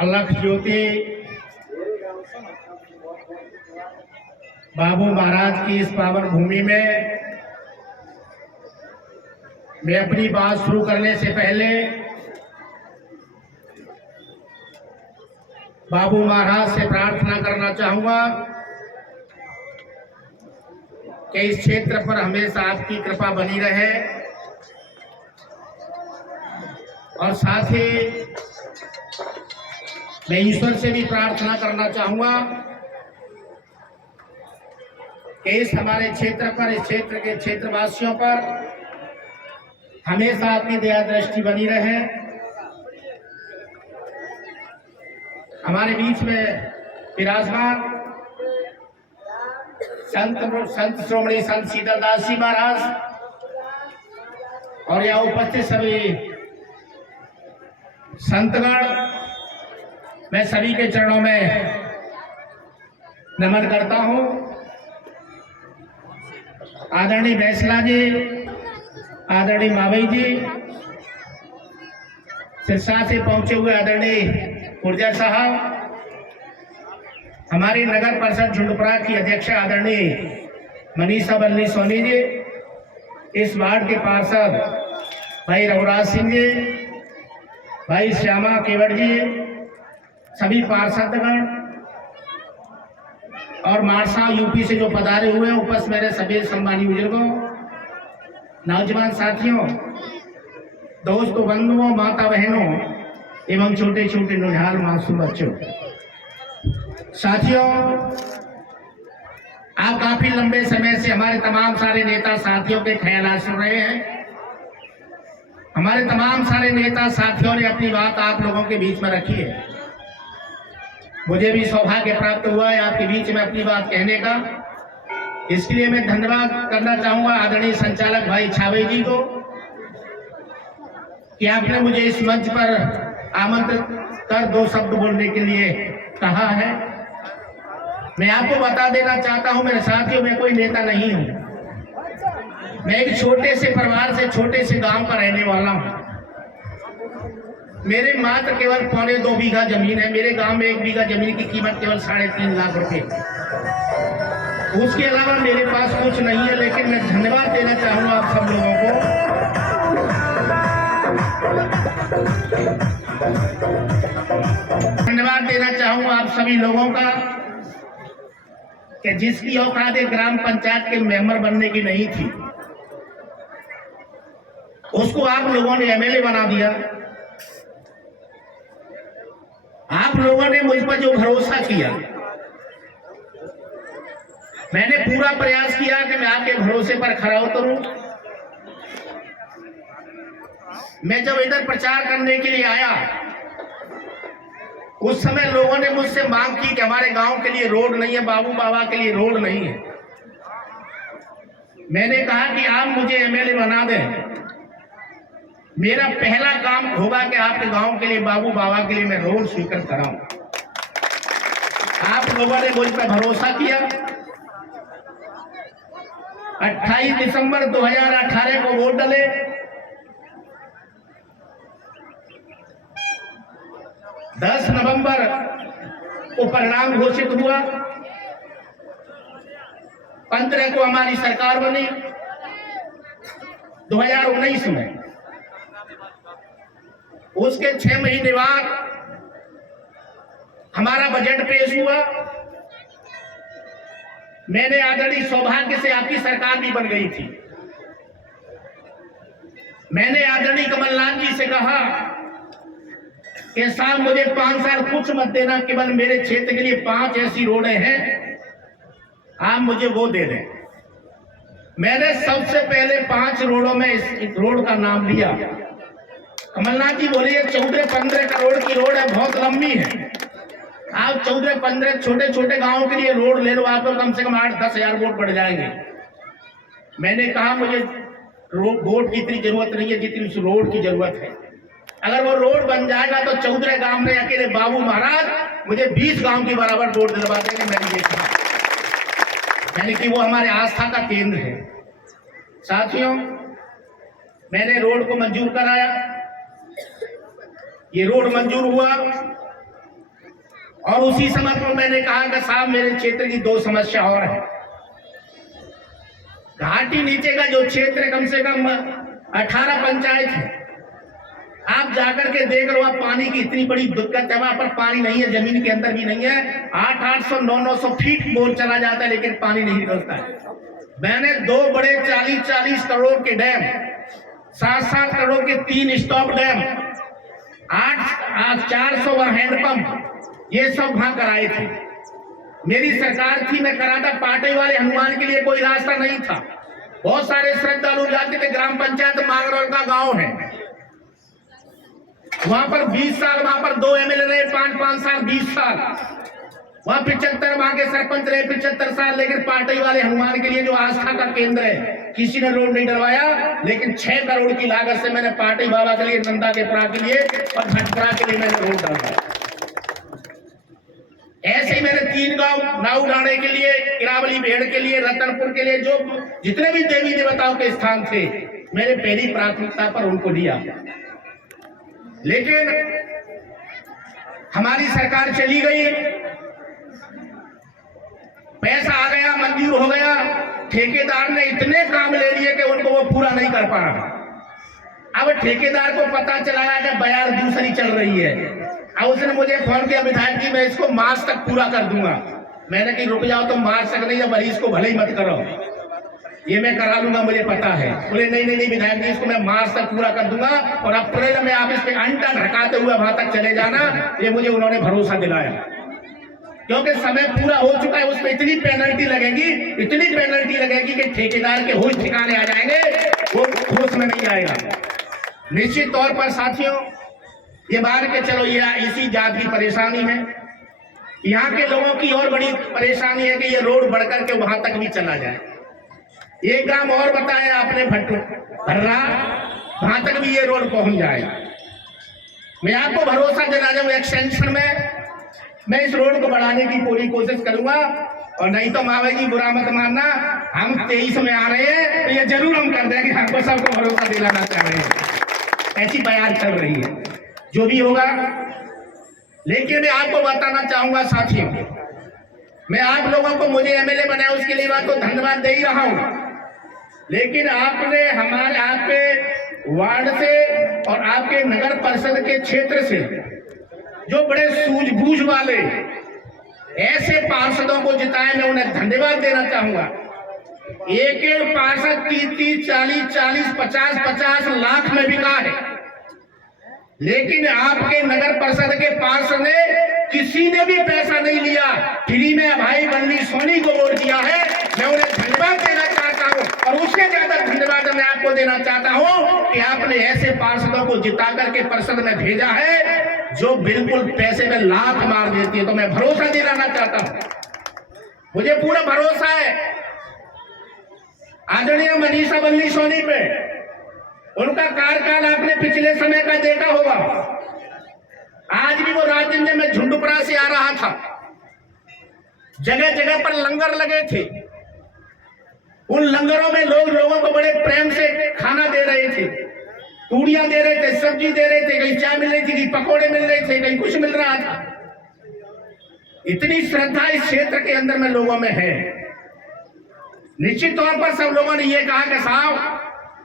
अलख ज्योति बाबू महाराज की इस पावन भूमि में मैं अपनी बात शुरू करने से पहले बाबू महाराज से प्रार्थना करना चाहूंगा कि इस क्षेत्र पर हमेशा आपकी कृपा बनी रहे और साथ ही मैं ईश्वर से भी प्रार्थना करना चाहूंगा कि इस हमारे क्षेत्र पर, इस क्षेत्र के क्षेत्रवासियों पर हमेशा आपकी दया दृष्टि बनी रहे। हमारे बीच में विराजमान संत श्रोमणी संत शीतलदास जी महाराज और यहाँ उपस्थित सभी संतगण, मैं सभी के चरणों में नमन करता हूँ। आदरणीय बैसला जी, आदरणीय मावई जी, सिरसा से पहुंचे हुए आदरणीय ऊर्जा साहब, हमारी नगर परिषद झुंडपुरा की अध्यक्ष आदरणीय मनीषा बल्ली सोनी जी, इस वार्ड के पार्षद भाई रघुराज सिंह जी, भाई श्यामा केवट जी, सभी पार्षदगण और मारसा यूपी से जो पधारे हुए हैं, उपस्थित मेरे सभी सम्मानित बुजुर्गों, नौजवान साथियों, दोस्तों, बंधुओं, माता बहनों एवं छोटे छोटे नौजवान मासूम बच्चों, साथियों, आप काफी लंबे समय से हमारे तमाम सारे नेता साथियों के ख्याल सुन रहे हैं। हमारे तमाम सारे नेता साथियों ने अपनी बात आप लोगों के बीच में रखी है। मुझे भी सौभाग्य प्राप्त हुआ है आपके बीच में अपनी बात कहने का। इसके लिए मैं धन्यवाद करना चाहूंगा आदरणीय संचालक भाई छावे जी को कि आपने मुझे इस मंच पर आमंत्रित कर दो शब्द बोलने के लिए कहा है। मैं आपको बता देना चाहता हूं मेरे साथियों, मैं कोई नेता नहीं हूं। मैं एक छोटे से परिवार से, छोटे से गांव का रहने वाला हूं। मेरे मात्र केवल 2.25 बीघा जमीन है। मेरे गांव में 1 बीघा जमीन की कीमत केवल 3.5 लाख रुपए। उसके अलावा मेरे पास कुछ नहीं है। लेकिन मैं धन्यवाद देना चाहूंगा आप सब लोगों को। धन्यवाद देना चाहूंगा आप सभी लोगों का कि जिसकी औकात ग्राम पंचायत के मेंबर बनने की नहीं थी, उसको आप लोगों ने एमएलए बना दिया। आप लोगों ने मुझ पर जो भरोसा किया, मैंने पूरा प्रयास किया कि मैं आपके भरोसे पर खरा उतरूं। मैं जब इधर प्रचार करने के लिए आया, उस समय लोगों ने मुझसे मांग की कि हमारे गांव के लिए रोड नहीं है, बाबू बाबा के लिए रोड नहीं है। मैंने कहा कि आप मुझे एमएलए बना दें, मेरा पहला काम होगा कि आपके गांव के लिए, बाबू बाबा के लिए मैं रोड स्वीकृत कराऊं। आप लोगों ने मुझ पर भरोसा किया। 28 दिसंबर 2018 को वोट डाले। 10 नवंबर को परिणाम घोषित हुआ। 15 को हमारी सरकार बनी। 2019 में उसके 6 महीने बाद हमारा बजट पेश हुआ। मैंने आदरणीय सौभाग्य से आपकी सरकार भी बन गई थी। मैंने आदरणीय कमलनाथ जी से कहा कि साहब मुझे 5 साल कुछ मत देना, केवल मेरे क्षेत्र के लिए 5 ऐसी रोडें हैं, आप मुझे वो दे दें। मैंने सबसे पहले 5 रोडों में इस रोड का नाम लिया। कमलनाथ जी बोले 14-15 करोड़ की रोड है, बहुत लंबी है। आप 14-15 छोटे छोटे गांवों के लिए रोड ले लो, आपको कम से कम 8-10 हजार वोट पड़ जाएंगे। मैंने कहा मुझे वोट की इतनी जरूरत नहीं है जितनी उस रोड की जरूरत है। अगर वो रोड बन जाएगा तो 14 गांव में अकेले बाबू महाराज मुझे 20 गांव के बराबर वोट दिलवा देंगे। मैंने ये कहा, यानी कि वो हमारे आस्था का केंद्र है। साथियों, मैंने रोड को मंजूर कराया। ये रोड मंजूर हुआ। और उसी समय पर मैंने कहा कि साहब मेरे क्षेत्र की 2 समस्या और है। घाटी नीचे का जो क्षेत्र कम से कम 18 पंचायत है, आप जाकर के देख लो, आप पानी की इतनी बड़ी दिक्कत है, वहां पर पानी नहीं है, जमीन के अंदर भी नहीं है। 800 900 फीट बोर चला जाता है लेकिन पानी नहीं निकलता है। मैंने 2 बड़े 40 करोड़ के डैम, 7 करोड़ के 3 स्टॉप डैम, 400 हैंडपंप, ये सब वहां कराए थे। मेरी सरकार थी, मैं करा था। पाटे वाले हनुमान के लिए कोई रास्ता नहीं था। बहुत सारे श्रद्धालु जाते थे। ग्राम पंचायत मांगरोल का गांव है, वहां पर 20 साल, वहां पर 2 एमएलए रहे, 5-5 साल, 20 साल, वहां 75 वहां के सरपंच रहे 75 साल। लेकिन पार्टी वाले हनुमान के लिए जो आस्था का केंद्र है, किसी ने रोड नहीं डलवाया। लेकिन 6 करोड़ की लागत से मैंने पार्टी बाबा के लिए, नंदा के पुरा के लिए और भटपुरा के लिए मैंने रोड डलवाया। ऐसे ही मैंने 3 गांव, नाऊ ढाणे के लिए, किरावली भेड़ के लिए, रतनपुर के लिए, जो जितने भी देवी देवताओं के स्थान थे, मैंने पहली प्राथमिकता पर उनको दिया। लेकिन हमारी सरकार चली गई, पैसा आ गया, मंजूर हो गया, ठेकेदार ने इतने काम ले लिए कि उनको वो पूरा नहीं कर पा रहा। अब ठेकेदार को पता चला कि बयार दूसरी चल रही है। अब उसने मुझे फोन किया, विधायक जी मैं इसको मार्च तक पूरा कर दूंगा। मैंने कहा रुक जाओ, तो मार्च तक नहीं, या इसको भले ही मत करो, ये मैं करा लूंगा, मुझे पता है। बोले नहीं विधायक जी, इसको मैं मार्च तक पूरा कर दूंगा और अप्रैल में आप इस पे अंटा ढकाते हुए वहां तक चले जाना। ये मुझे उन्होंने भरोसा दिलाया, क्योंकि समय पूरा हो चुका है। उस पर इतनी पेनल्टी लगेगी कि ठेकेदार के होश ठिकाने आ जाएंगे, वो होश में नहीं आएगा। निश्चित तौर पर साथियों, ये मान के चलो, ये इसी जात की परेशानी है। यहाँ के लोगों की और बड़ी परेशानी है कि ये रोड बढ़कर के वहां तक भी चला जाए। एक काम और बताया आपने, भर्रा, वहां तक भी ये रोड पहुंच जाए। मैं आपको भरोसा दिला दूं, एक्सटेंशन में मैं इस रोड को बढ़ाने की पूरी कोशिश करूंगा। और नहीं तो मावे जी बुरा मत मानना, हम 23 में आ रहे हैं तो ये जरूर हम कर देंगे। हमको सबको भरोसा दिलाना चाह रहे हैं, ऐसी बयान चल रही है, जो भी होगा। लेकिन मैं आपको बताना चाहूंगा साथियों, मैं आप लोगों को, मुझे एमएलए बनाया उसके लिए बात को धन्यवाद दे ही रहा हूं। लेकिन आपने हमारे, आपके वार्ड से और आपके नगर परिषद के क्षेत्र से जो बड़े सूझबूझ वाले ऐसे पार्षदों को जिताए, मैं उन्हें धन्यवाद देना चाहूंगा। एक पार्षद 30, 40, 50 लाख में बिका है। लेकिन आपके नगर परिषद के पार्षद ने किसी ने भी पैसा नहीं लिया, फ्री में भाई बल्ली सोनी को वोट दिया है। मैं उन्हें धन्यवाद देना चाहता हूं, और उससे ज्यादा धन्यवाद मैं आपको देना चाहता हूं कि आपने ऐसे पार्षदों को जिता करके परिषद में भेजा है जो बिल्कुल पैसे में लात मार देती है। तो मैं भरोसा दिलाना चाहता हूं, मुझे पूरा भरोसा है आदरणीय मनीषा बल्ली सोनी पे। उनका कार्यकाल आपने पिछले समय का देखा होगा। आज भी वो राजेंद्र में झुंडपुरा से आ रहा था, जगह जगह पर लंगर लगे थे। उन लंगरों में लोगों को बड़े प्रेम से खाना दे रहे थे, पूड़ियां दे रहे थे, सब्जी दे रहे थे, कहीं चाय मिल रही थी, कहीं पकौड़े मिल रहे थे, कहीं कुछ मिल रहा था। इतनी श्रद्धा इस क्षेत्र के अंदर में लोगों में है। निश्चित तौर पर सब लोगों ने यह कहा कि साहब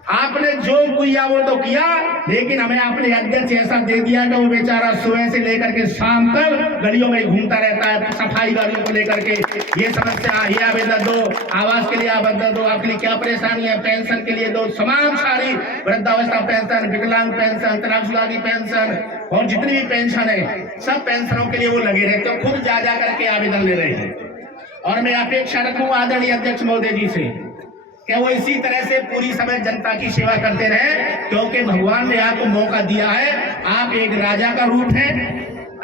आपने जो किया वो तो किया, लेकिन हमें आपने अध्यक्ष ऐसा दे दिया कि वो बेचारा सुबह से लेकर के शाम तक गलियों में घूमता रहता है, सफाई गाड़ियों को लेकर के। ये समस्या ये आवेदन दो, आवास के लिए आवेदन दो, आपके लिए क्या परेशानी है, पेंशन के लिए दो, तमाम सारी वृद्धावस्था पेंशन, विकलांग पेंशन, तलाकशुदा की पेंशन और जितनी भी पेंशन है, सब पेंशनों के लिए वो लगे रहते हैं, खुद जा करके आवेदन ले रहे हैं। और मैं अपेक्षा रखूं आदरणीय अध्यक्ष महोदय जी से क्या वो इसी तरह से पूरी समय जनता की सेवा करते रहे, क्योंकि भगवान ने आपको मौका दिया है। आप एक राजा का रूप हैं,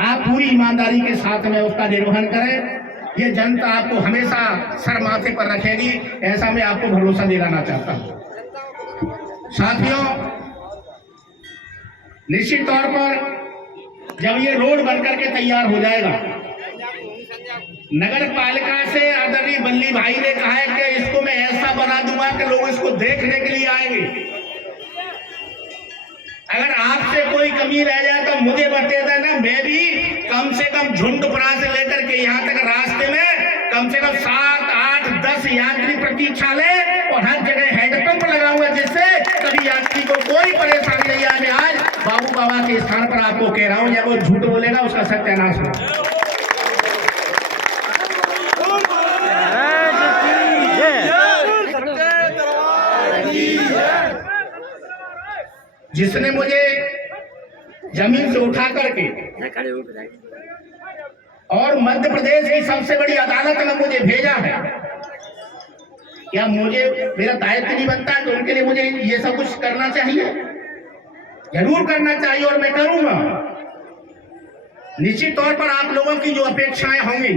आप पूरी ईमानदारी के साथ में उसका निर्वहन करें। ये जनता आपको हमेशा सर माथे पर रखेगी, ऐसा मैं आपको भरोसा दिलाना चाहता हूं। साथियों, निश्चित तौर पर जब ये रोड बनकर के तैयार हो जाएगा, नगर पालिका से आदरणीय बल्ली भाई ने कहा है कि इसको मैं ऐसा बना दूंगा कि लोग इसको देखने के लिए आएंगे। अगर आपसे कोई कमी रह जाए तो मुझे बता देना, मैं भी कम से कम झुंडपुरा से लेकर के यहाँ तक रास्ते में कम से कम 7, 8, 10 यात्री प्रतीक्षा ले और हर जगह हैंडपंप लगाऊंगा, जिससे कभी यात्री को कोई परेशानी नहीं आए। आज बाबू बाबा के स्थान पर आपको कह रहा हूँ, या वो झूठ बोलेगा उसका सत्यानाश हो। जिसने मुझे जमीन से उठा करके और मध्य प्रदेश की सबसे बड़ी अदालत में मुझे भेजा है, क्या मुझे मेरा दायित्व नहीं बनता है? तो उनके लिए मुझे ये सब कुछ करना चाहिए, जरूर करना चाहिए और मैं करूंगा। निश्चित तौर पर आप लोगों की जो अपेक्षाएं होंगी,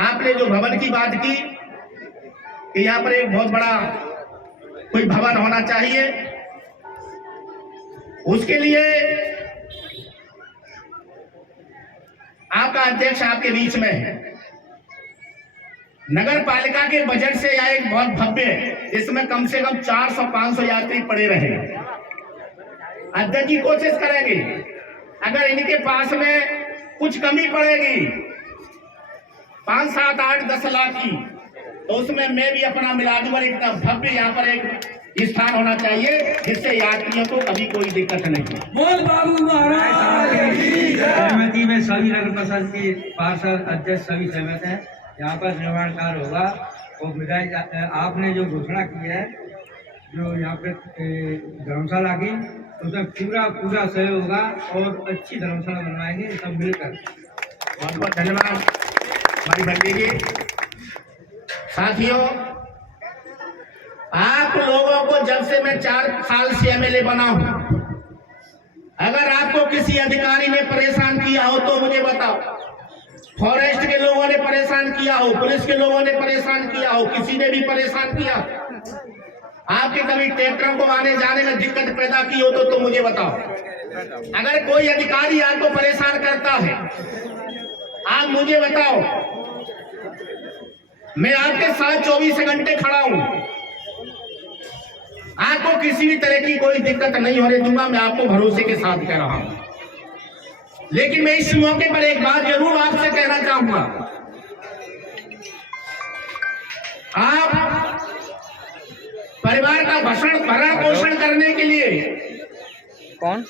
आपने जो भवन की बात की कि यहाँ पर एक बहुत बड़ा कोई भवन होना चाहिए, उसके लिए आपका अध्यक्ष आपके बीच में है। नगर पालिका के बजट से यह एक बहुत भव्य, इसमें कम से कम 400-500 यात्री पड़े रहे। अध्यक्ष जी कोशिश करेंगे, अगर इनके पास में कुछ कमी पड़ेगी 5, 7, 8, 10 लाख की, तो उसमें मैं भी अपना मिला दूंगा। इतना भव्य यहाँ पर एक स्थान होना चाहिए जिससे यात्रियों को कभी कोई दिक्कत नहीं हो। बोल बाबू महाराज की सहमति में सभी नगर परिषद के पार्षद अध्यक्ष सभी सहमत हैं। यहाँ पर निर्माण कार्य होगा और विधायक आपने जो घोषणा की है, जो यहाँ पे धर्मशाला की, उसमें पूरा सहयोग होगा और अच्छी धर्मशाला बनवाएंगे सब मिलकर। बहुत बहुत धन्यवाद हमारी बंदी जी। साथियों, आप लोगों को जब से मैं 4 साल से एमएलए बना हूं, अगर आपको किसी अधिकारी ने परेशान किया हो तो मुझे बताओ। फॉरेस्ट के लोगों ने परेशान किया हो, पुलिस के लोगों ने परेशान किया हो, किसी ने भी परेशान किया, आपके कभी ट्रैक्टरों को आने जाने में दिक्कत पैदा की हो तो मुझे बताओ। अगर कोई अधिकारी आपको परेशान करता है, आप मुझे बताओ, मैं आपके साथ 24 घंटे खड़ा हूं, आपको किसी भी तरह की कोई दिक्कत नहीं होने दूंगा, मैं आपको भरोसे के साथ कह रहा हूं। लेकिन मैं इस मौके पर एक बात जरूर आपसे कहना चाहूंगा। आप परिवार का भरण पोषण करने के लिए कौन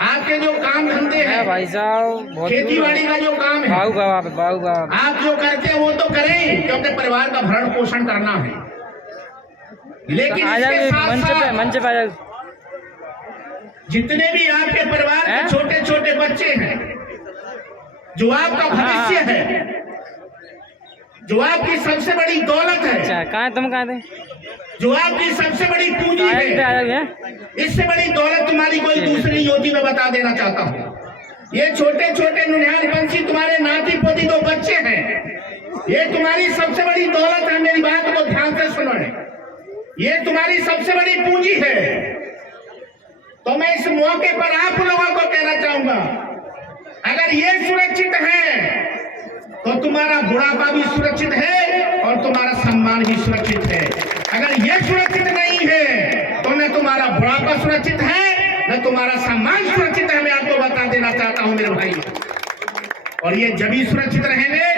आपके जो काम धंधे हैं भाई साहब, खेती बाड़ी का जो काम है, बाबू आप जो करते हैं वो तो करें, क्योंकि परिवार का भरण पोषण करना है। लेकिन इसके साथ मंच पे जितने भी आपके परिवार के छोटे छोटे बच्चे हैं, जो आपका भविष्य है, जो आपकी सबसे बड़ी दौलत है, कहाँ थे जो आपकी सबसे बड़ी पूंजी है, इससे बड़ी दौलत तुम्हारी कोई दूसरी होती, मैं बता देना चाहता हूँ। ये छोटे छोटे नुनिहाल बंसी तुम्हारे नाती पोती 2 बच्चे हैं, ये तुम्हारी सबसे बड़ी दौलत है। मेरी बात को ध्यान से सुनो, ये तुम्हारी सबसे बड़ी पूंजी है। तो मैं इस मौके पर आप लोगों को कहना चाहूंगा, अगर ये सुरक्षित है तो तुम्हारा बुढ़ापा भी सुरक्षित है और तुम्हारा सम्मान भी सुरक्षित है। अगर ये सुरक्षित नहीं है तो न तुम्हारा बुढ़ापा सुरक्षित है, न तुम्हारा सम्मान सुरक्षित है। मैं आपको बता देना चाहता हूं मेरे भाई, और ये जब ही सुरक्षित रहेंगे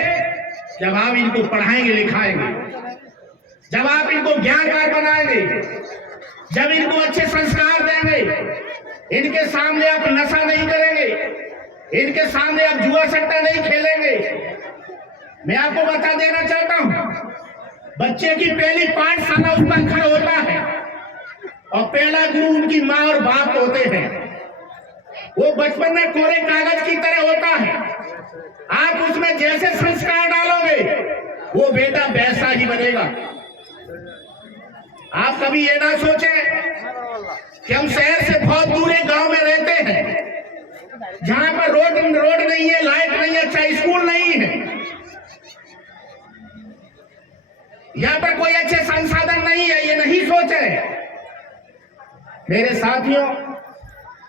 जब आप इनको पढ़ाएंगे लिखाएंगे, जब आप इनको ज्ञानवान बनाएंगे, जब इनको अच्छे संस्कार देंगे, इनके सामने आप नशा नहीं करेंगे, इनके सामने आप जुआ सट्टा नहीं खेलेंगे। मैं आपको बता देना चाहता हूं, बच्चे की पहली पाठशाला उस पर खड़ा होता है और पहला गुरु उनकी माँ और बाप होते हैं। वो बचपन में कोरे कागज की तरह होता है, आप उसमें जैसे संस्कार डालोगे वो बेटा वैसा ही बनेगा। आप कभी ये ना सोचें कि हम शहर से बहुत दूर एक गांव में रहते हैं, जहां पर रोड नहीं है, लाइट नहीं है, अच्छा स्कूल नहीं है, यहाँ पर कोई अच्छे संसाधन नहीं है, ये नहीं सोचे। मेरे साथियों,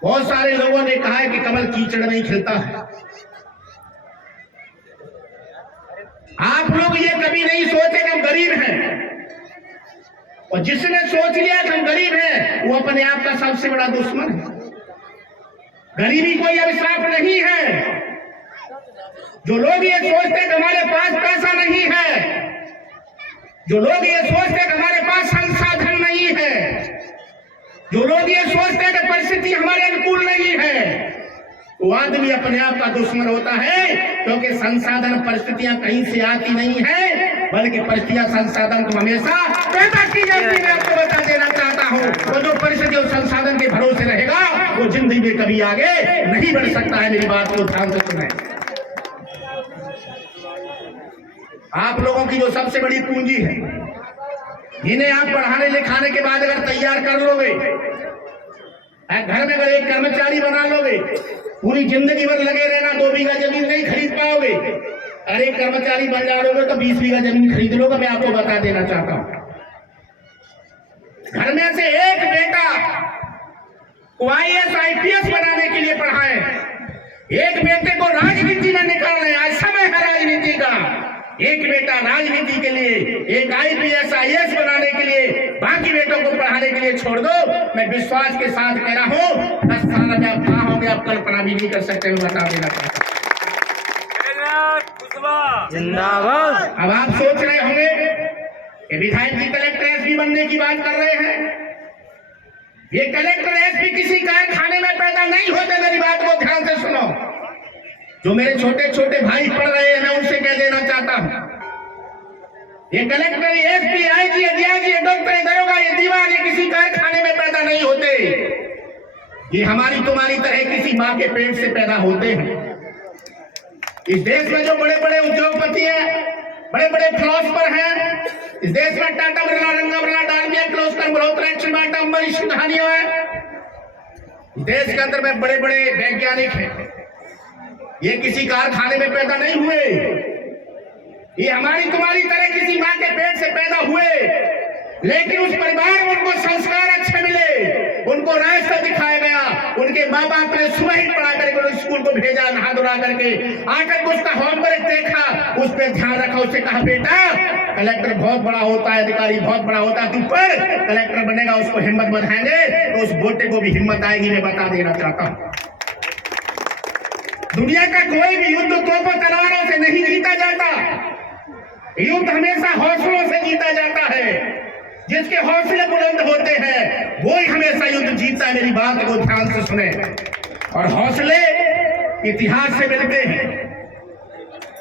बहुत सारे लोगों ने कहा है कि कमल कीचड़ नहीं खिलता है। आप लोग ये कभी नहीं सोचे कि हम गरीब हैं, और जिसने सोच लिया कि हम गरीब हैं, वो अपने आप का सबसे बड़ा दुश्मन है। गरीबी कोई अभिशाप नहीं है। जो लोग ये सोचते हैं कि हमारे पास पैसा नहीं है, जो लोग ये सोचते हैं कि हमारे पास संसाधन नहीं है, जो लोग ये सोचते हैं कि परिस्थिति हमारे अनुकूल नहीं है, वो आदमी अपने आप का दुश्मन होता है। क्योंकि संसाधन परिस्थितियां कहीं से आती नहीं है, बल्कि परिस्थितियां संसाधन को हमेशा पैदा की जाती है। मैं आपको बता देना चाहता हूँ, वो जो परिस्थिति और संसाधन के भरोसे रहेगा, वो जिंदगी में कभी आगे नहीं बढ़ सकता है। मेरी बात को ध्यान से सुने। आप लोगों की जो सबसे बड़ी पूंजी है, इन्हें आप पढ़ाने लिखाने के बाद अगर तैयार कर लोगे, घर में अगर एक कर्मचारी बना लोगे, पूरी जिंदगी भर लगे रहना, 2 बीघा जमीन नहीं खरीद पाओगे। अरे कर्मचारी बन जाओगे तो 20 बीघा जमीन खरीद लोगे। मैं आपको बता देना चाहता हूं, घर में से एक बेटा को IAS IPS बनाने के लिए पढ़ाएं, एक बेटे को राजनीति में निकालने। आज समय है राजनीति का। एक बेटा राजनीति के लिए, एक IPS IAS बनाने के लिए, बाकी बेटों को पढ़ाने के लिए छोड़ दो। मैं विश्वास के साथ कह रहा हूं, 10 साल में आप कहां होंगे आप कल्पना भी नहीं कर सकते। मैं बता देना चाहता हूं। जिंदाबाद। अब आप सोच रहे होंगे कि विधायक जी कलेक्टर SP बनने की बात कर रहे हैं। ये कलेक्टर SP किसी कारखाने में पैदा नहीं होते। मेरी बात को ध्यान से सुनो। जो मेरे छोटे छोटे भाई पढ़ रहे हैं, मैं उनसे कह देना चाहता हूं, ये collector, SP, IG, DIG, doctor, दरोगा, ये दीवान, ये किसी कारखाने में पैदा नहीं होते। ये हमारी तुम्हारी तरह किसी माँ के पेट से पैदा होते हैं। इस देश में जो बड़े बड़े उद्योगपति हैं, बड़े बड़े फिलोसफर हैं, इस देश में टाटा बिरला, रंगा बिरला, डालमिया क्लोस्कर, मल्होत्रा, एक्शन, अंबानी, सिंघानिया है। इस देश के अंदर में बड़े बड़े वैज्ञानिक हैं। ये किसी कारखाने में पैदा नहीं हुए। ये हमारी तुम्हारी तरह किसी माँ के पेट से पैदा हुए, लेकिन उस परिवार में उनको संस्कार अच्छे मिले, उनको रास्ता दिखाया गया। उनके माँ बाप ने सुबह ही पढ़ा करके स्कूल को भेजा, नहा धुला करके, आकर उसका होमवर्क देखा, उस पर ध्यान रखा, उससे कहा बेटा कलेक्टर बहुत बड़ा होता है, अधिकारी बहुत बड़ा होता है, तू पढ़, कलेक्टर बनेगा, उसको हिम्मत बढ़ाएंगे तो उस बेटे को भी हिम्मत आएगी। मैं बता देना चाहता हूँ, दुनिया का कोई भी युद्ध तोपों तलवारों से नहीं जीता जाता। युद्ध हमेशा हौसलों से जीता जाता है। जिसके हौसले बुलंद होते हैं वो ही हमेशा युद्ध जीतता है। मेरी बात को ध्यान से सुने। और हौसले इतिहास से मिलते हैं,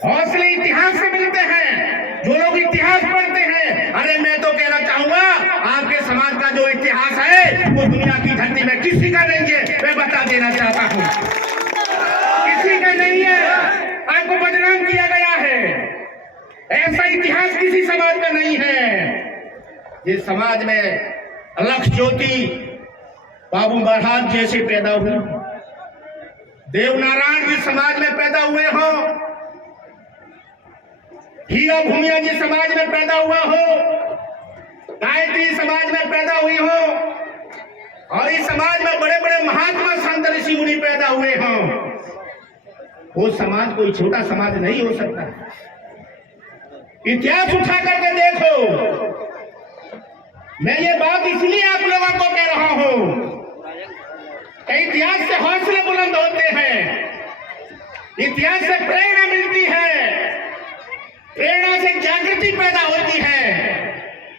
हौसले इतिहास से मिलते हैं। जो लोग इतिहास पढ़ते हैं, अरे मैं तो कहना चाहूंगा, आपके समाज का जो इतिहास है वो दुनिया की धरती में किसी का नहीं है। मैं बता देना चाहता हूं, किसी का नहीं है। आपको बदनाम किया गया है। ऐसा इतिहास किसी समाज में नहीं है। जिस समाज में लक्ष्य ज्योति बाबू महाराज जैसे पैदा हुए, देवनारायण जी समाज में पैदा हुए हो, हीरा भूमिया जी समाज में पैदा हुआ हो, गायत्री समाज में पैदा हुई हो, और इस समाज में बड़े बड़े महात्मा संत ऋषि मुनि पैदा हुए हो, वो समाज कोई छोटा समाज नहीं हो सकता। इतिहास उठा करके देखो। मैं ये बात इसलिए आप लोगों को कह रहा हूं कि इतिहास से हौसले बुलंद होते हैं, इतिहास से प्रेरणा मिलती है, प्रेरणा से जागृति पैदा होती है,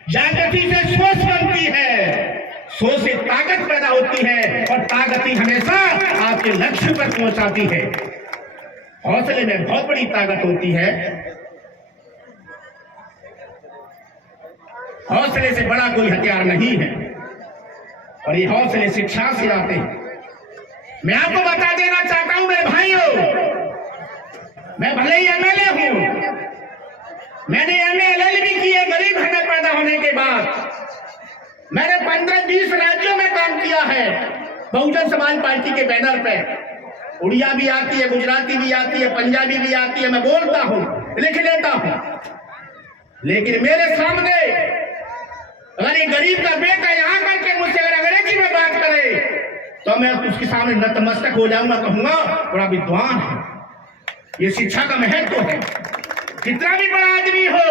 जागृति से सोच बनती है, सोच से ताकत पैदा होती है, और ताकत ही हमेशा आपके लक्ष्य पर पहुंचाती है। हौसले में बहुत बड़ी ताकत होती है। हौसले से बड़ा कोई हथियार नहीं है, और ये हौसले शिक्षा से आते हैं। मैं आपको बता देना चाहता हूं मेरे भाइयों, मैं भले ही MLA हूं, मैंने MA LLB की है गरीब घर में पैदा होने के बाद। मैंने 15-20 राज्यों में काम किया है बहुजन समाज पार्टी के बैनर पे। उड़िया भी आती है, गुजराती भी आती है, पंजाबी भी आती है, मैं बोलता हूं, लिख लेता हूं। लेकिन मेरे सामने अगर ये गरीब का बेटा यहाँ करके मुझसे अगर अंग्रेजी में बात करे तो मैं उसके सामने नतमस्तक हो जाऊंगा, कहूंगा बड़ा विद्वान है। ये शिक्षा का महत्व है। कितना भी बड़ा आदमी हो,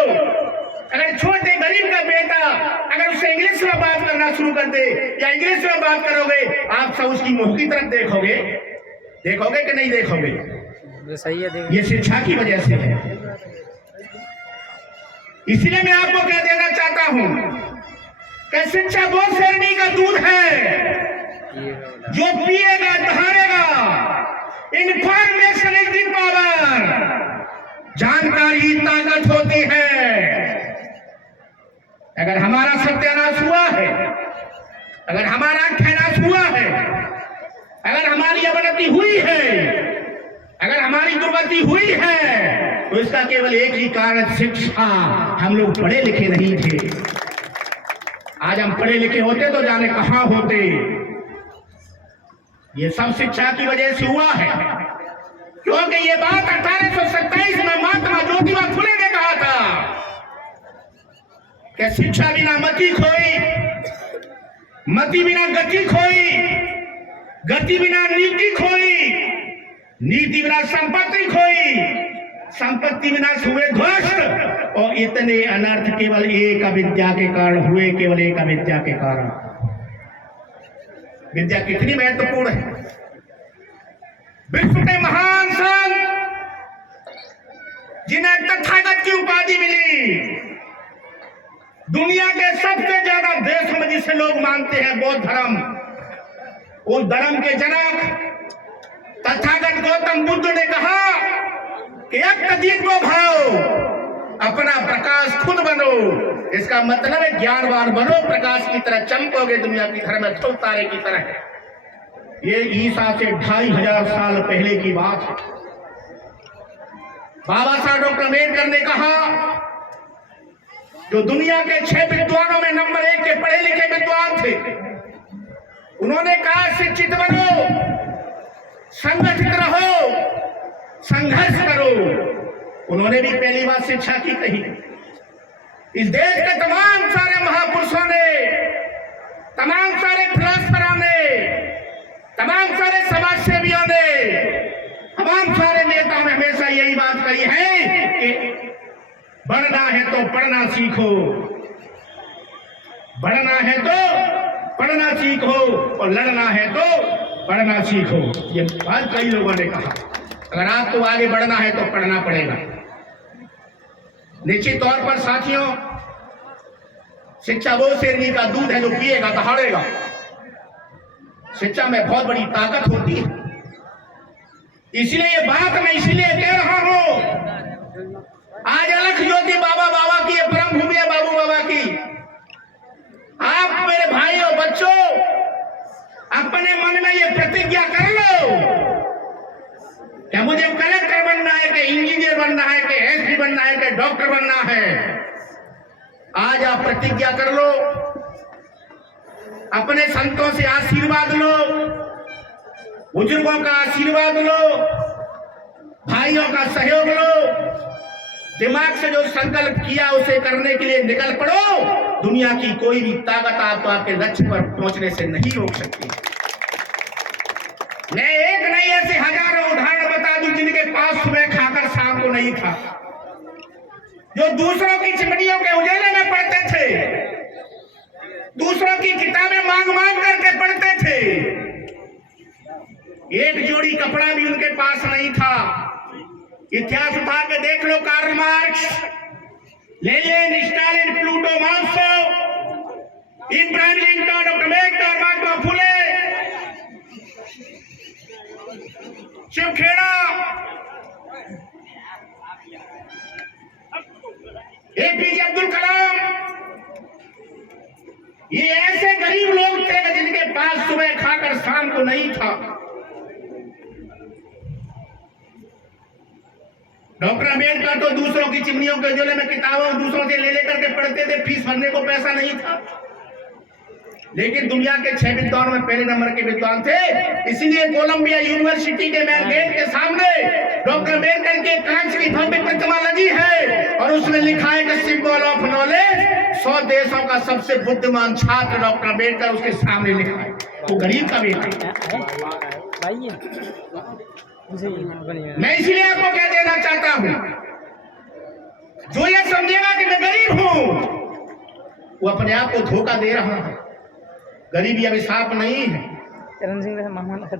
अगर छोटे गरीब का बेटा अगर उससे इंग्लिश में बात करना शुरू कर दे या इंग्लिश में बात करोगे, आप सब उसकी मुंह की तरफ देखोगे कि नहीं देखोगे? सही है। ये शिक्षा की वजह से है। इसलिए मैं आपको कह देना चाहता हूं कि शिक्षा वो शेरनी का दूध है जो पिएगा दहाड़ेगा। इंफॉर्मेशन इज द पावर, जानकारी ताकत होती है। अगर हमारा सत्यानाश हुआ है, अगर हमारा ठहरास हुआ है, अगर हमारी अवनति हुई है, अगर हमारी दुर्गति हुई है, तो इसका केवल एक ही कारण शिक्षा। हम लोग पढ़े लिखे नहीं थे। आज हम पढ़े लिखे होते तो जाने कहां होते। ये सब शिक्षा की वजह से हुआ है, क्योंकि ये बात 1827 में महात्मा ज्योतिबा फुले ने कहा था कि शिक्षा बिना मति खोई, मति बिना गति खोई, गति बिना नीति खोई, नीति बिना संपत्ति खोई, संपत्ति बिना हुए ध्वस्त। और इतने अनर्थ केवल एक अविद्या के कारण हुए, केवल एक अविद्या के कारण। विद्या कितनी महत्वपूर्ण है। विश्व के महान संत जिन्हें तथागत की उपाधि मिली, दुनिया के सबसे ज्यादा देशों में जिसे लोग मानते हैं बौद्ध धर्म, उस धर्म के जनक तथागत गौतम बुद्ध ने कहा कि अत्यधिको भाव, अपना प्रकाश खुद बनो। इसका मतलब है ज्ञानवान बनो, प्रकाश की तरह चमकोगे दुनिया की धर्म में ध्रुव तारे की तरह। ये ईसा से 2500 साल पहले की बात है। बाबा साहब डॉक्टर अम्बेडकर ने कहा, जो दुनिया के 6 विद्वानों में नंबर 1 के पढ़े लिखे विद्वान थे, उन्होंने कहा शिक्षित बनो, संगठित रहो, संघर्ष करो। उन्होंने भी पहली बात शिक्षा की कही। इस देश के तमाम सारे महापुरुषों ने, तमाम सारे फिलोसफरों ने, तमाम सारे समाज सेवियों ने, तमाम सारे नेताओं ने हमेशा यही बात कही है कि बढ़ना है तो पढ़ना सीखो, बढ़ना है तो पढ़ना सीखो, और लड़ना है तो पढ़ना सीखो। ये बात कई लोगों ने कहा। अगर आपको आगे बढ़ना है तो पढ़ना पड़ेगा। निश्चित तौर पर साथियों, शिक्षा वो शेरनी का दूध है जो पिएगा दहाड़ेगा। शिक्षा में बहुत बड़ी ताकत होती है। इसलिए ये बात मैं इसलिए कह रहा हूं, आज अलख ज्योति बाबा की ये परम भूमि है, बाबू बाबा की। आप मेरे भाइयों बच्चों अपने मन में ये प्रतिज्ञा कर लो कि मुझे कलेक्टर बनना है, कि इंजीनियर बनना है, कि एसपी बनना है, कि डॉक्टर बनना है। आज आप प्रतिज्ञा कर लो, अपने संतों से आशीर्वाद लो, बुजुर्गों का आशीर्वाद लो, भाइयों का सहयोग लो, दिमाग से जो संकल्प किया उसे करने के लिए निकल पड़ो। दुनिया की कोई भी ताकत आपको आपके लक्ष्य पर पहुंचने से नहीं रोक सकती। मैं एक नहीं ऐसे हजारों उदाहरण बता दूं जिनके पास सुबह खाकर शाम को नहीं था, जो दूसरों की चिमनियों के उजाले में पढ़ते थे, दूसरों की किताबें मांग मांग करके पढ़ते थे। एक जोड़ी कपड़ा भी उनके पास नहीं था। इतिहास उठा के देख लो, Karl Marx, Lenin, Stalin, Pluto, मार्क्सो, इब्राहिम Lincoln, doctor Ambedkar, Mahatma Phule, Shiv Khera, APJ Abdul Kalam, ये ऐसे गरीब लोग थे जिनके पास सुबह खाकर शाम को नहीं था। डॉक्टर अम्बेडकर तो दूसरों की चिमनियों के उजाले में किताबों दूसरों से ले लेकर के पढ़ते थे, फीस भरने को पैसा नहीं था। लेकिन दुनिया के 6 विद्वानों में पहले नंबर के विद्वान थे। इसीलिए कोलंबिया यूनिवर्सिटी के मेन गेट के सामने डॉक्टर अम्बेडकर के कांच की भव्य प्रतिमा लगी है, और उसमें लिखा है कि सिंबल ऑफ नॉलेज, 100 देशों का सबसे बुद्धिमान छात्र डॉक्टर अम्बेडकर, उसके सामने लिखा है। वो गरीब का बेटा। मैं इसीलिए आपको कह देना चाहता हूं, जो ये समझेगा कि मैं गरीब हूं वो अपने आप को धोखा दे रहा है। गरीबी अभिशाप नहीं है, चरण सिंह मेहमान आते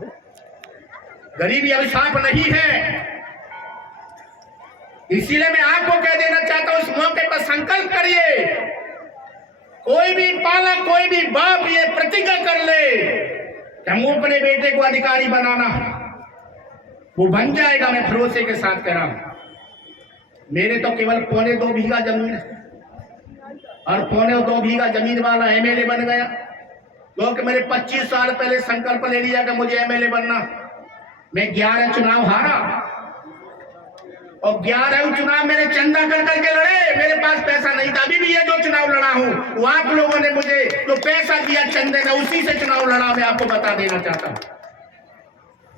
गरीबी अभिशाप नहीं है। इसीलिए मैं आपको कह देना चाहता हूं, इस मौके पर संकल्प करिए, कोई भी पालक कोई भी बाप ये प्रतिज्ञा कर ले कि हम अपने बेटे को अधिकारी बनाना है, वो बन जाएगा। मैं भरोसे के साथ कह रहा हूं। मेरे तो केवल 2.25 बीघा जमीन है और 2.25 बीघा जमीन वाला एमएलए बन गया, क्योंकि मैंने 25 साल पहले संकल्प ले लिया कि मुझे एमएलए बनना। मैं 11 चुनाव हारा और 11 चुनाव मैंने चंदा कर करके लड़े। मेरे पास पैसा नहीं था, अभी भी ये जो चुनाव लड़ा हूं वो आप लोगों ने मुझे जो पैसा दिया चंदे में, उसी से चुनाव लड़ा। मैं आपको बता देना चाहता हूं।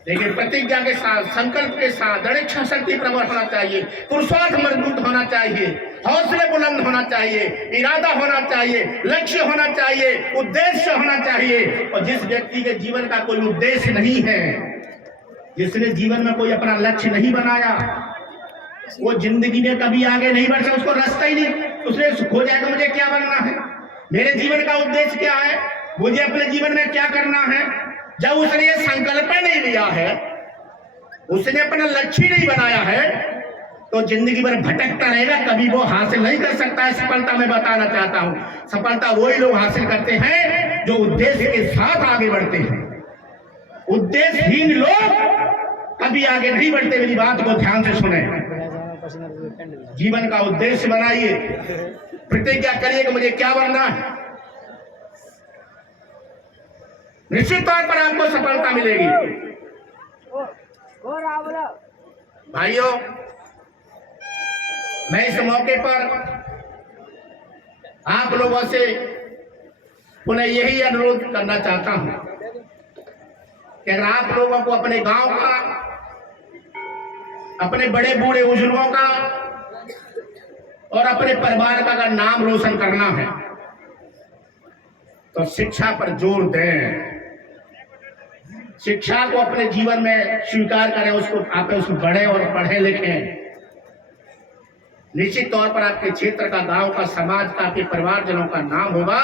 लेकिन प्रतिज्ञा के साथ, संकल्प के साथ, दृढ़ इच्छा शक्ति प्रबल होना चाहिए, पुरुषार्थ मजबूत होना चाहिए, हौसले बुलंद होना चाहिए, इरादा होना चाहिए, लक्ष्य होना चाहिए, उद्देश्य होना चाहिए। और जिस व्यक्ति के जीवन का कोई उद्देश्य नहीं है, जिसने जीवन में कोई अपना लक्ष्य नहीं बनाया, वो जिंदगी में कभी आगे नहीं बढ़ सकता। उसको रास्ता ही नहीं, उसने खो जाएगा मुझे क्या बनना है, मेरे जीवन का उद्देश्य क्या है, मुझे अपने जीवन में क्या करना है। जब उसने ये संकल्प नहीं लिया है, उसने अपना लक्ष्य नहीं बनाया है, तो जिंदगी भर भटकता रहेगा, कभी वो हासिल नहीं कर सकता है सफलता। मैं बताना चाहता हूं, सफलता वही लोग हासिल करते हैं जो उद्देश्य के साथ आगे बढ़ते हैं। उद्देश्यहीन लोग कभी आगे नहीं बढ़ते। मेरी बात को ध्यान से सुने, जीवन का उद्देश्य बनाइए, प्रतिज्ञा करिए कि मुझे क्या बनना है। निश्चित तौर पर आपको सफलता मिलेगी। भाइयों, मैं इस मौके पर आप लोगों से पुनः यही अनुरोध करना चाहता हूं कि अगर आप लोगों को अपने गांव का, अपने बड़े बूढ़े बुजुर्गों का और अपने परिवार का अगर नाम रोशन करना है तो शिक्षा पर जोर दें। शिक्षा को अपने जीवन में स्वीकार करें, उसको आप उसको बढ़े और पढ़े लिखें। निश्चित तौर पर आपके क्षेत्र का, गांव का, समाज का, आपके परिवारजनों का नाम होगा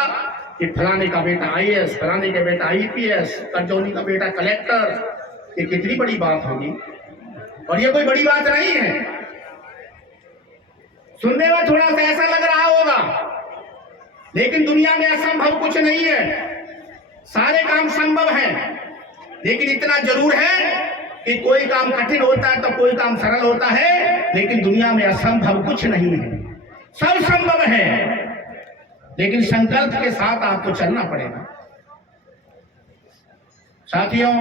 कि फलाने का बेटा आईएएस, फलाने का बेटा आईपीएस, करजौनी का बेटा कलेक्टर। ये कितनी बड़ी बात होगी, और ये कोई बड़ी बात नहीं है। सुनने में थोड़ा सा ऐसा लग रहा होगा, लेकिन दुनिया में असंभव कुछ नहीं है, सारे काम संभव हैं। लेकिन इतना जरूर है कि कोई काम कठिन होता है तो कोई काम सरल होता है, लेकिन दुनिया में असंभव कुछ नहीं है, सब संभव है। लेकिन संकल्प के साथ आपको चलना पड़ेगा। साथियों,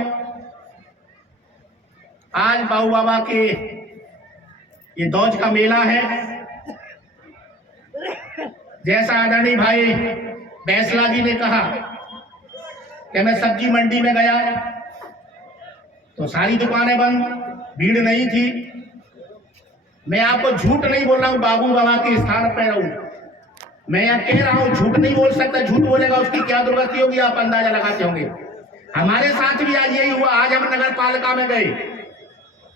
आज बाबू बाबा के ये दौज का मेला है। जैसा आदरणीय भाई बैसला जी ने कहा कि मैं सब्जी मंडी में गया तो सारी दुकानें बंद, भीड़ नहीं थी। मैं आपको झूठ नहीं बोल रहा हूं, बाबू बाबा के स्थान पर रहूं। मैं यहाँ कह रहा हूं, झूठ नहीं बोल सकता। झूठ बोलेगा उसकी क्या दुर्गति होगी, आप अंदाजा लगाते होंगे। हमारे साथ भी आज यही हुआ। आज हम नगर पालिका में गए,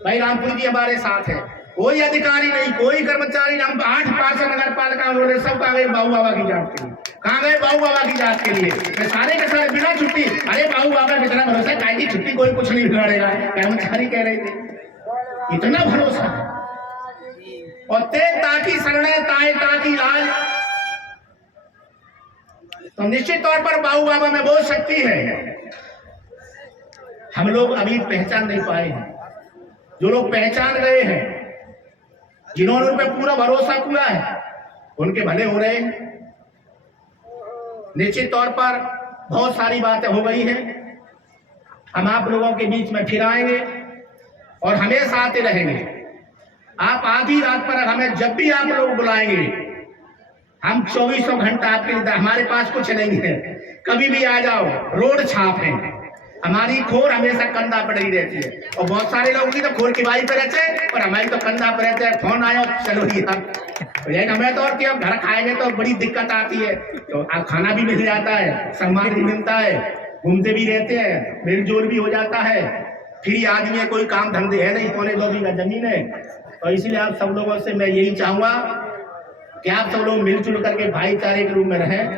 भाई रामपुर जी हमारे साथ है, कोई अधिकारी नहीं, कोई कर्मचारी नहीं। हम 8 पार्षद नगर पालिका उन्होंने सब कहा गए बाबू बाबा की जांच के लिए। कहाँ गए बाबू बाबा की जांच के लिए? मैं सारे के सारे बिना छुट्टी। अरे बाबू बाबा में इतना भरोसा, काय की छुट्टी, कोई कुछ नहीं बिगाड़ेगा, कर्मचारी कह रहे थे। इतना भरोसा। और ते ताकि शरणे ताए ताकि लाज, तो निश्चित तौर पर बाबू बाबा में बहुत शक्ति है। हम लोग अभी पहचान नहीं पाए हैं। जो लोग पहचान गए हैं, जिन्होंने उन पर पूरा भरोसा किया है, उनके भले हो रहे हैं। निश्चित तौर पर बहुत सारी बातें हो गई हैं। हम आप लोगों के बीच में फिर आएंगे और हमेशा आते रहेंगे। आप आधी रात पर हमें जब भी आप लोग बुलाएंगे, हम 24 घंटा आपके लिए। हमारे पास कुछ नहीं है, कभी भी आ जाओ, रोड छाप है। हमारी खोर हमेशा कंधा पर ही रहती है। और बहुत सारे लोग की तो खोर की बाई पर रहते हैं और हमारी तो कंधा पर रहते हैं। फोन आया, चलो यार, हमें तो और क्या, घर खाएंगे तो बड़ी दिक्कत आती है। तो खाना भी मिल जाता है, सम्मान भी मिलता है, घूमते भी रहते हैं, मेलजोल भी हो जाता है। फिर आदमी है, कोई काम धंधे है नहीं, 2.25 बीघा जमीन है। तो इसलिए आप सब लोगों से मैं यही चाहूंगा कि आप सब लोग मिलजुल करके भाईचारे के रूप में रहें।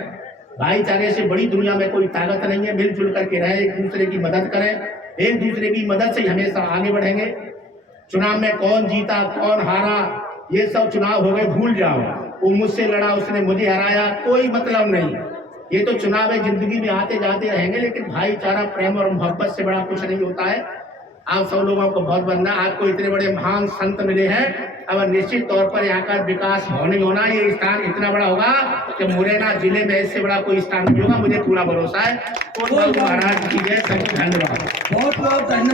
भाईचारे से बड़ी दुनिया में कोई ताकत नहीं है। मिलजुल करके रहें, एक दूसरे की मदद करें, एक दूसरे की मदद से हमेशा आगे बढ़ेंगे। चुनाव में कौन जीता कौन हारा ये सब चुनाव हो गए, भूल जाओ। वो मुझसे लड़ा, उसने मुझे हराया, कोई मतलब नहीं। ये तो चुनाव है, जिंदगी में आते जाते रहेंगे, लेकिन भाईचारा प्रेम और मोहब्बत से बड़ा कुछ नहीं होता है। आप सब लोगों को बहुत बंदा, आपको इतने बड़े महान संत मिले हैं। अब निश्चित तौर पर यहाँ का विकास होने होना, ये स्थान इतना बड़ा होगा कि मुरैना जिले में इससे बड़ा कोई स्थान नहीं होगा, मुझे पूरा भरोसा है। महाराज की जय, सब धन्यवाद। बहुत बहुत धन्यवाद।